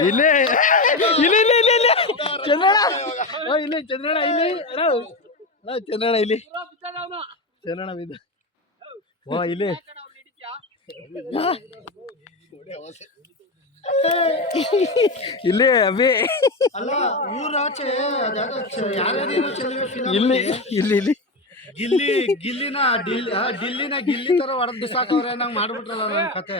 ಇಲ್ಲಿ ಇಲ್ಲಿ ಇಲ್ಲಿ ಇಲ್ಲಿ ಇಲ್ಲಿ ಚಂದ್ರಣ್ಣ ಇಲ್ಲಿ ಚಂದ್ರಣ್ಣ ಇಲ್ಲಿ ಚಂದ್ರಣ್ಣ ಇಲ್ಲಿ ಚಂದ್ರಣ್ಣ ಬಿದ್ದ ಓ ಇಲ್ಲಿ ಇಲ್ಲಿ ಅಭಿ ಅಲ್ಲ ಊರಾಚೆ ಇಲ್ಲಿ ಇಲ್ಲಿ ಇಲ್ಲಿ ಗಿಲ್ಲಿ ಗಿಲ್ಲಿನ ಡಿಲ್ಲಿನ ಗಿಲ್ಲಿ ತರ ಹೊಡೆದ್ ಬಿಸಾಕವ್ರೆ ನಂಗೆ ಮಾಡ್ಬಿಟ್ರಲ್ಲ ನನ್ನ ಕತೆ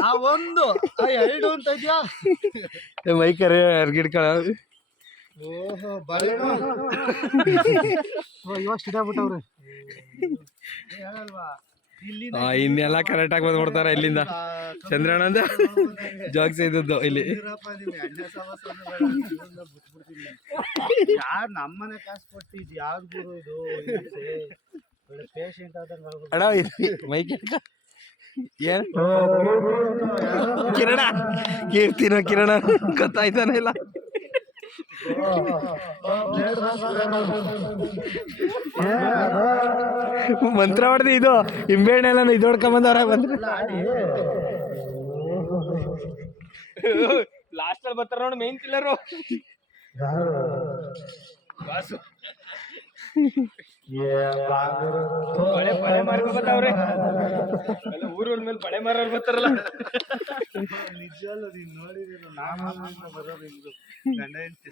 ಆ ಒಂದು ಎರಡು ಅಂತ ಇದ್ಯಾ ಮೈಕರೆ ಅರ್ಗಿಡ್ಕೊಳ ಓಹೋ ಬಳೆ ಇವಾಗ ಸಿಡಾಬಿಟ್ಟವ್ರೆ ಹೇಳಲ್ವಾ ಇನ್ನೆಲ್ಲ ಕರೆಕ್ಟ್ ಆಗಿ ಬಂದ್ಬಿಡ್ತಾರ ಇಲ್ಲಿಂದ ಚಂದ್ರಣ್ಣಂದ ಜಾಗ್ಸ್ ಇದ್ದದ್ದು ಇಲ್ಲಿ ಯಾರು ನಮ್ಮನೆ ಕಾಸು ಕೊಟ್ಟಿದ್ ಯಾವ್ದು ಗುರು ಇದು ಪೇಷಂಟ್ ಆದಂಗ ಅಣ್ಣ ಮೈಕ್ ಏನ್ ಕಿರಣ ಕೀರ್ತಿನ ಕಿರಣ ಗೊತ್ತಾಯ್ತಾನೆ ಇಲ್ಲ ಮಂತ್ರ ಹೊಡೆದು ಇದು ಹಿಂಬೇಣ್ಣೆ ಎಲ್ಲ ಇದು ಹೊಡ್ಕೊಂಬಂದವ್ರ ಬಂದ್ರೆ ಲಾಸ್ಟ್ ಅಲ್ಲಿ ಬರ್ತಾರ ನೋಡಿ ಮೇನ್ ಕಿಲ್ಲರು ಬಳೆ ಬಳೆ ಮಾರ್ಕೊಬತ್ತವ್ರೆ ಊರ ಮೇಲೆ ಬಳೆ ಮಾರೋರು ಬರ್ತಾರಲ್ಲ ನಿಜವಲ್ಲ ನೀನ್ ನೋಡಿದ್ರು ನಾನು ಬರೋದು ಗಂಡ ಹೆಂಡತಿ